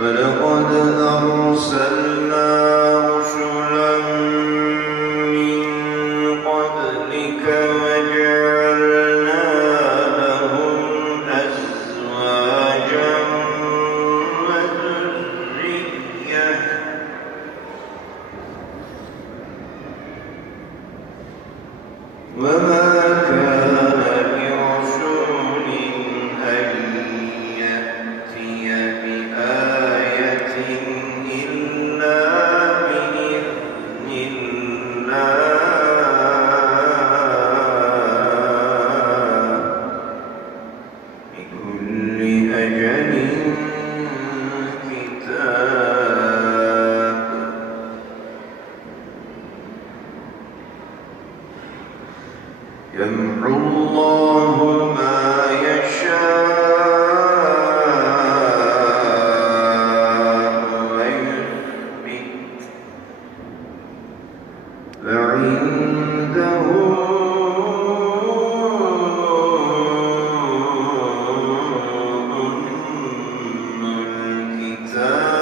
ولقد أرسلنا رسلا من قبلك وجعلنا لهم أزواجا وذرية وما كان لرسول أن يأتي بآية إلا بإذن الله لكل أجل كتاب يمحو الله ما يشاء ويثبت وعنده أم الكتاب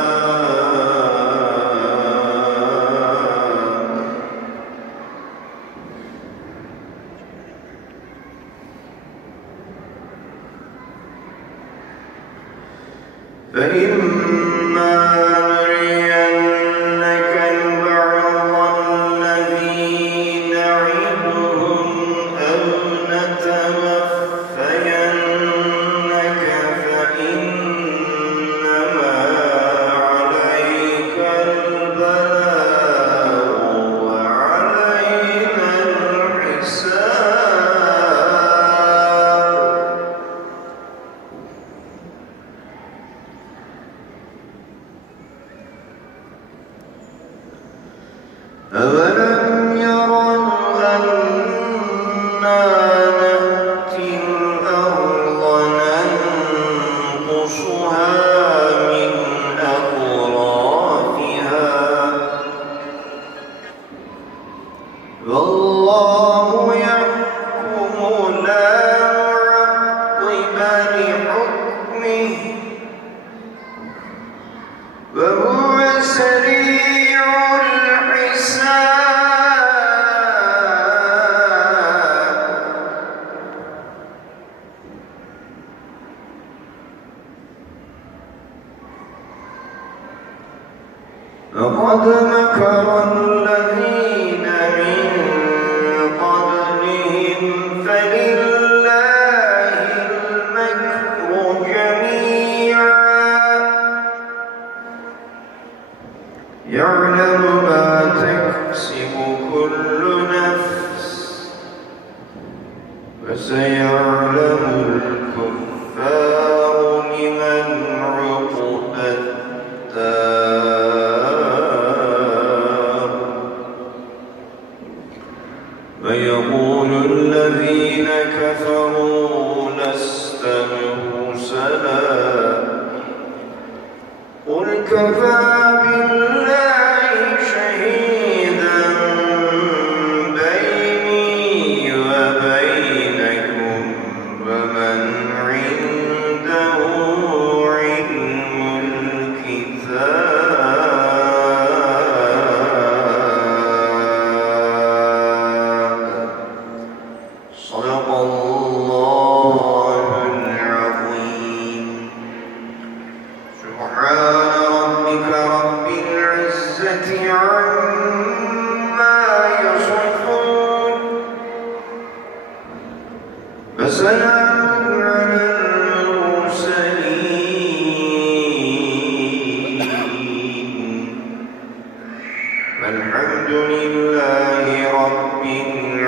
فإما نرينك بعض الذي نعدهم أو نتوفينك فإنما عليك البلاغ وعلينا الحساب أولم يروا أنا نأتي الأرض ننقصها من أطرافها والله يحكم لا معقب لحكمه وهو سريع لقد مكر الذين من قبلهم فلله المكر جميعا يعلم ما تكسب كل نفس وسيعلم الكفار لمن عقب الدار ويقول الذين كفروا لست مرسلا قل كفى بالله شهيدا بيني وبينكم ومن عنده علم الكتاب صدق الله العظيم سبحان ربك رب العزة عما يصفون وسلام على المرسلين والحمد لله رب العالمين.